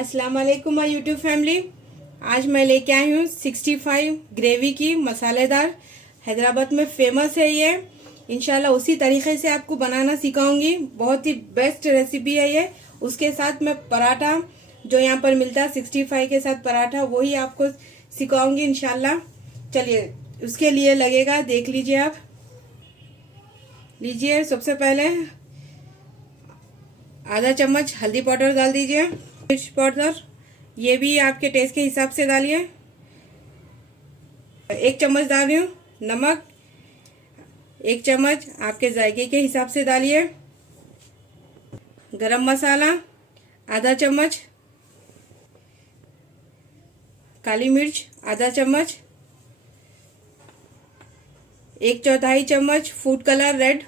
अस्सलाम वालेकुम my YouTube family. आज मैं लेके आई हूँ 65 ग्रेवी की मसालेदार। हैदराबाद में फेमस है ये। इंशाल्लाह उसी तरीके से आपको बनाना सिखाऊंगी। बहुत ही बेस्ट रेसिपी है ये। उसके साथ मैं पराठा जो यहाँ पर मिलता है 65 के साथ पराठा, वही आपको सिखाऊंगी इंशाल्लाह। चलिए, उसके लिए लगेगा देख लीजिए आप। लीजिए, सबसे पहले आधा चम्मच हल्दी पाउडर डाल दीजिए। मिर्च पाउडर ये भी आपके टेस्ट के हिसाब से डालिए। 1 चम्मच डाल रही हूँ नमक। 1 चम्मच आपके जायके के हिसाब से डालिए। गरम मसाला आधा चम्मच। काली मिर्च आधा चम्मच। 1/4 चम्मच फूड कलर रेड।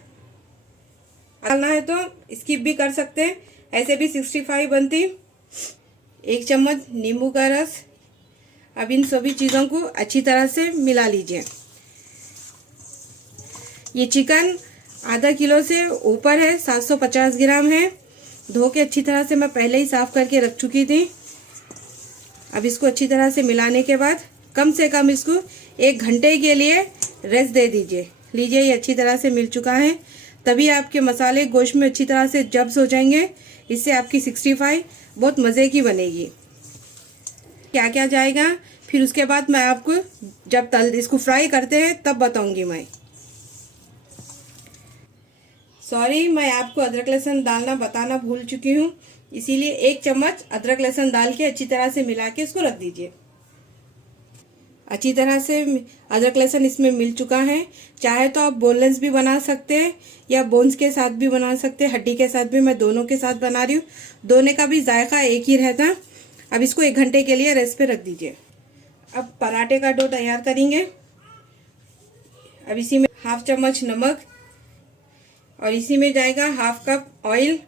डालना है तो स्किप भी कर सकते हैं, ऐसे भी 65 बनती। 1 चम्मच नींबू का रस। अब इन सभी चीज़ों को अच्छी तरह से मिला लीजिए। ये चिकन आधा किलो से ऊपर है, 750 ग्राम है। धो के अच्छी तरह से मैं पहले ही साफ करके रख चुकी थी। अब इसको अच्छी तरह से मिलाने के बाद कम से कम इसको 1 घंटे के लिए रेस्ट दे दीजिए। लीजिए, ये अच्छी तरह से मिल चुका है। तभी आपके मसाले गोश्त में अच्छी तरह से जब्स हो जाएंगे। इससे आपकी 65 बहुत मज़े की बनेगी। क्या क्या जाएगा फिर उसके बाद मैं आपको जब इसको फ्राई करते हैं तब बताऊंगी मैं। सॉरी, मैं आपको अदरक लहसुन डालना बताना भूल चुकी हूँ, इसीलिए 1 चम्मच अदरक लहसुन डाल के अच्छी तरह से मिला के इसको रख दीजिए। अच्छी तरह से अदरक लहसुन इसमें मिल चुका है। चाहे तो आप बोनलेस भी बना सकते हैं या बोन्स के साथ भी बना सकते हैं, हड्डी के साथ भी। मैं दोनों के साथ बना रही हूँ, दोनों का भी जायका एक ही रहता। अब इसको 1 घंटे के लिए रेस्ट पे रख दीजिए। अब पराठे का डो तैयार करेंगे। अब इसी में 1/2 चम्मच नमक और इसी में जाएगा 1/2 कप ऑयल।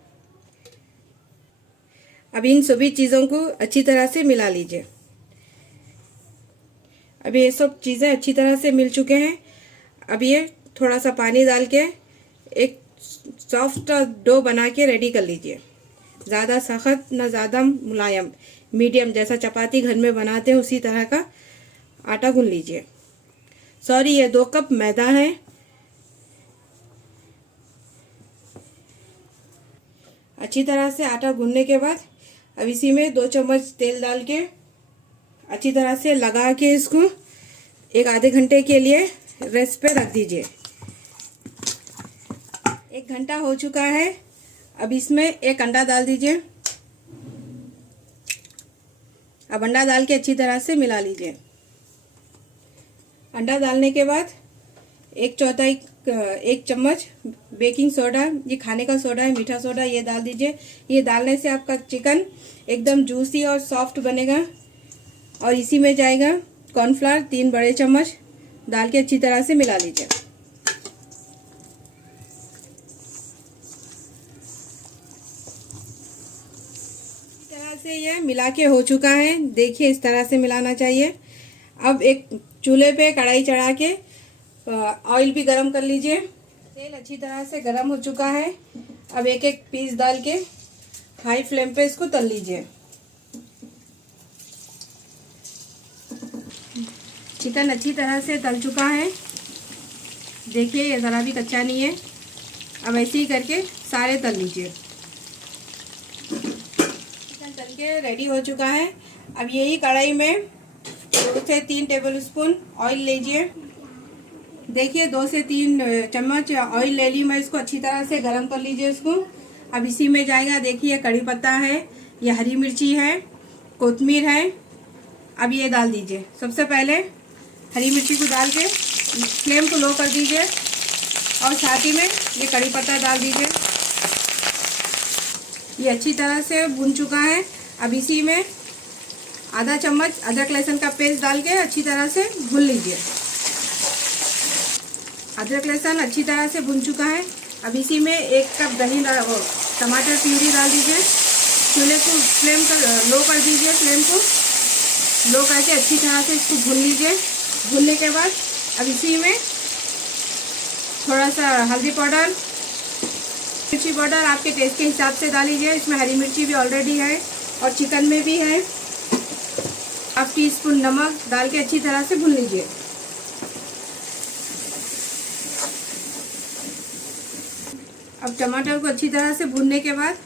अब इन सभी चीज़ों को अच्छी तरह से मिला लीजिए। अब ये सब चीज़ें अच्छी तरह से मिल चुके हैं। अब ये थोड़ा सा पानी डाल के एक सॉफ्ट डो बना के रेडी कर लीजिए। ज़्यादा सख्त ना ज़्यादा मुलायम, मीडियम, जैसा चपाती घर में बनाते हैं उसी तरह का आटा गूंद लीजिए। सॉरी, ये 2 कप मैदा है। अच्छी तरह से आटा गूंदने के बाद अब इसी में 2 चम्मच तेल डाल के अच्छी तरह से लगा के इसको 1 आधे घंटे के लिए रेस्ट पे रख दीजिए। 1 घंटा हो चुका है। अब इसमें 1 अंडा डाल दीजिए। अब अंडा डाल के अच्छी तरह से मिला लीजिए। अंडा डालने के बाद 1 चम्मच बेकिंग सोडा, ये खाने का सोडा है, मीठा सोडा, ये डाल दीजिए। ये डालने से आपका चिकन एकदम जूसी और सॉफ्ट बनेगा। और इसी में जाएगा कॉर्नफ्लावर 3 बड़े चम्मच डाल के अच्छी तरह से मिला लीजिए। इस तरह से ये मिला के हो चुका है। देखिए, इस तरह से मिलाना चाहिए। अब एक चूल्हे पे कढ़ाई चढ़ा के ऑयल भी गरम कर लीजिए। तेल अच्छी तरह से गरम हो चुका है। अब एक एक पीस डाल के हाई फ्लेम पे इसको तल लीजिए। चिकन अच्छी तरह से तल चुका है। देखिए, ये ज़रा भी कच्चा नहीं है। अब ऐसे ही करके सारे तल लीजिए। चिकन तल के रेडी हो चुका है। अब यही कढ़ाई में 2 से 3 टेबलस्पून ऑयल लीजिए। देखिए, 2 से 3 चम्मच ऑयल ले ली मैं। इसको अच्छी तरह से गरम कर लीजिए इसको। अब इसी में जाएगा, देखिए, कड़ी पत्ता है, ये हरी मिर्ची है, कोतमीर है। अब ये डाल दीजिए। सबसे पहले हरी मिर्ची को डाल के फ्लेम को लो कर दीजिए और साथ ही में ये कड़ी पत्ता डाल दीजिए। ये अच्छी तरह से भून चुका है। अब इसी में आधा चम्मच अदरक लहसुन का पेस्ट डाल के अच्छी तरह से भून लीजिए। अदरक लहसुन अच्छी तरह से भून चुका है। अब इसी में 1 कप दही टमाटर प्यूरी डाल दीजिए। चूल्हे को फ्लेम कर लो कर दीजिए। फ्लेम को लो करके अच्छी तरह से इसको भून लीजिए। भूनने के बाद अब इसी में थोड़ा सा हल्दी पाउडर, मिर्ची पाउडर आपके टेस्ट के हिसाब से डाल लीजिए। इसमें हरी मिर्ची भी ऑलरेडी है और चिकन में भी है। हाफ टी स्पून नमक डाल के अच्छी तरह से भून लीजिए। अब टमाटर को अच्छी तरह से भूनने के बाद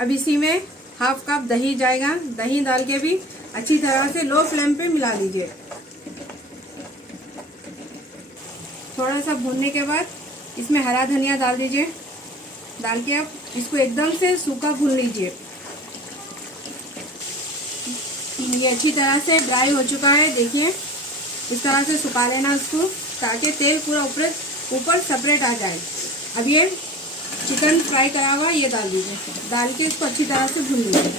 अब इसी में हाफ कप दही जाएगा। दही डाल के भी अच्छी तरह से लो फ्लेम पे मिला लीजिए। थोड़ा सा भूनने के बाद इसमें हरा धनिया डाल दीजिए। डाल के अब इसको एकदम से सूखा भून लीजिए। ये अच्छी तरह से ड्राई हो चुका है। देखिए इस तरह से सुखा लेना इसको, ताकि तेल पूरा ऊपर सेपरेट आ जाए। अब ये चिकन फ्राई करा हुआ ये डाल दीजिए। डाल के इसको अच्छी तरह से भून लीजिए।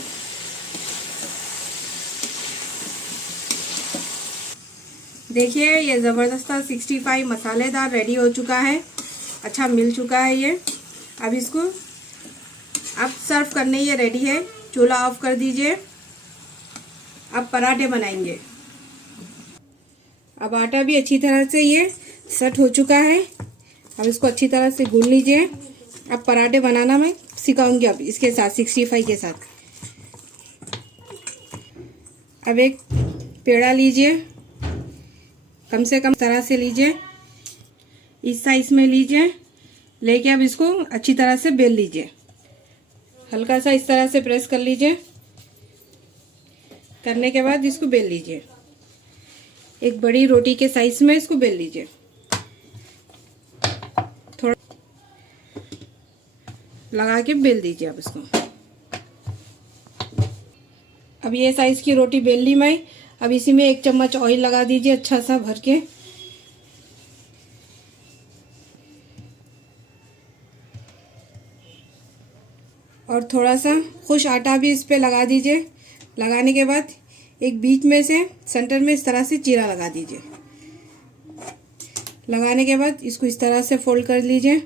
देखिए ये ज़बरदस्त 65 मसालेदार रेडी हो चुका है। अच्छा मिल चुका है ये। अब इसको अब सर्व करने ये रेडी है। चूल्हा ऑफ कर दीजिए। अब पराठे बनाएंगे। अब आटा भी अच्छी तरह से ये सेट हो चुका है। अब इसको अच्छी तरह से गूंद लीजिए। अब पराठे बनाना मैं सिखाऊंगी अब इसके साथ 65 के साथ। अब एक पेड़ा लीजिए, कम से कम तरह से लीजिए, इस साइज में लीजिए। लेके अब इसको अच्छी तरह से बेल लीजिए। हल्का सा इस तरह से प्रेस कर लीजिए। करने के बाद इसको बेल लीजिए। एक बड़ी रोटी के साइज में इसको बेल लीजिए। थोड़ा लगा के बेल दीजिए अब इसको। अब ये साइज की रोटी बेल ली मैं। अब इसी में 1 चम्मच ऑयल लगा दीजिए अच्छा सा भर के। और थोड़ा सा खुश आटा भी इस पे लगा दीजिए। लगाने के बाद एक बीच में से सेंटर में इस तरह से चीरा लगा दीजिए। लगाने के बाद इसको इस तरह से फोल्ड कर लीजिए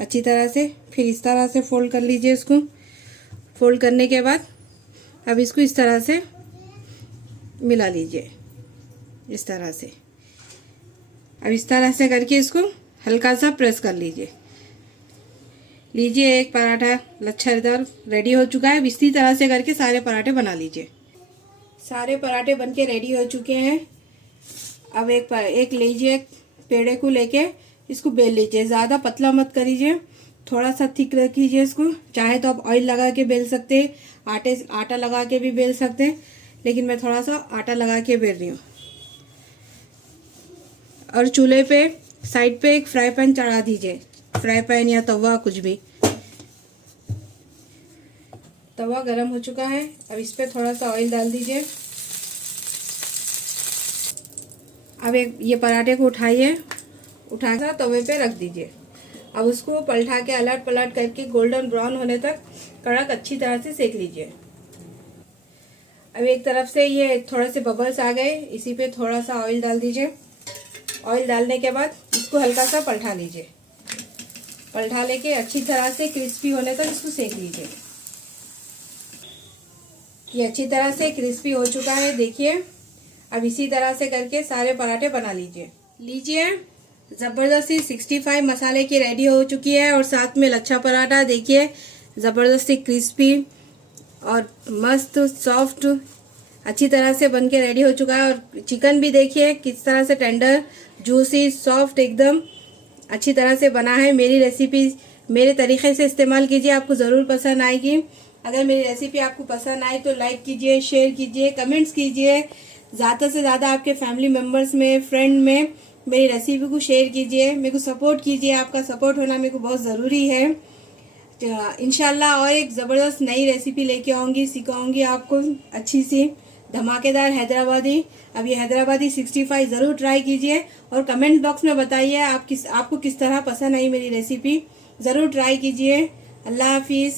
अच्छी तरह से। फिर इस तरह से फोल्ड कर लीजिए इसको। फोल्ड करने के बाद अब इसको इस तरह से मिला लीजिए इस तरह से। अब इस तरह से करके इसको हल्का सा प्रेस कर लीजिए। लीजिए एक पराठा लच्छेदार रेडी हो चुका है। इसी तरह से करके सारे पराठे बना लीजिए। सारे पराठे बनके रेडी हो चुके हैं। अब एक लीजिए, पेड़े को लेके इसको बेल लीजिए। ज़्यादा पतला मत करिए, थोड़ा सा थिक रखिए इसको। चाहे तो आप ऑयल लगा के बेल सकते हैं, आटा लगा के भी बेल सकते हैं, लेकिन मैं थोड़ा सा आटा लगा के बेल रही हूँ। और चूल्हे पे साइड पे एक फ्राई पैन चढ़ा दीजिए। फ्राई पैन या तवा कुछ भी। तवा गरम हो चुका है। अब इस पे थोड़ा सा ऑयल डाल दीजिए। अब ये पराठे को उठा कर तवे पे रख दीजिए। अब उसको पलटा के अलट पलट करके गोल्डन ब्राउन होने तक कड़क अच्छी तरह से सेक लीजिए। अब एक तरफ से ये थोड़े से बबल्स आ गए, इसी पे थोड़ा सा ऑयल डाल दीजिए। ऑयल डालने के बाद इसको हल्का सा पलटा लीजिए। पलटा लेके अच्छी तरह से क्रिस्पी होने तक इसको सेक लीजिए। ये अच्छी तरह से क्रिस्पी हो चुका है। देखिए अब इसी तरह से करके सारे पराठे बना लीजिए। ज़बरदस्ती 65 मसाले की रेडी हो चुकी है। और साथ में लच्छा पराठा देखिए ज़बरदस्ती क्रिस्पी और मस्त सॉफ्ट अच्छी तरह से बन के रेडी हो चुका है। और चिकन भी देखिए किस तरह से टेंडर जूसी सॉफ्ट एकदम अच्छी तरह से बना है। मेरी रेसिपी मेरे तरीके से इस्तेमाल कीजिए, आपको ज़रूर पसंद आएगी। अगर मेरी रेसिपी आपको पसंद आए तो लाइक कीजिए, शेयर कीजिए, कमेंट्स कीजिए। ज़्यादा से ज़्यादा आपके फैमिली मेम्बर्स में, फ्रेंड में मेरी रेसिपी को शेयर कीजिए। मेरे को सपोर्ट कीजिए। आपका सपोर्ट होना मेरे को बहुत ज़रूरी है। इंशाल्लाह और एक ज़बरदस्त नई रेसिपी लेके आऊँगी, सिखाऊंगी आपको अच्छी सी धमाकेदार हैदराबादी। अब ये हैदराबादी 65 ज़रूर ट्राई कीजिए और कमेंट बॉक्स में बताइए आपको किस तरह पसंद आई मेरी रेसिपी। ज़रूर ट्राई कीजिए। अल्लाह हाफिज़।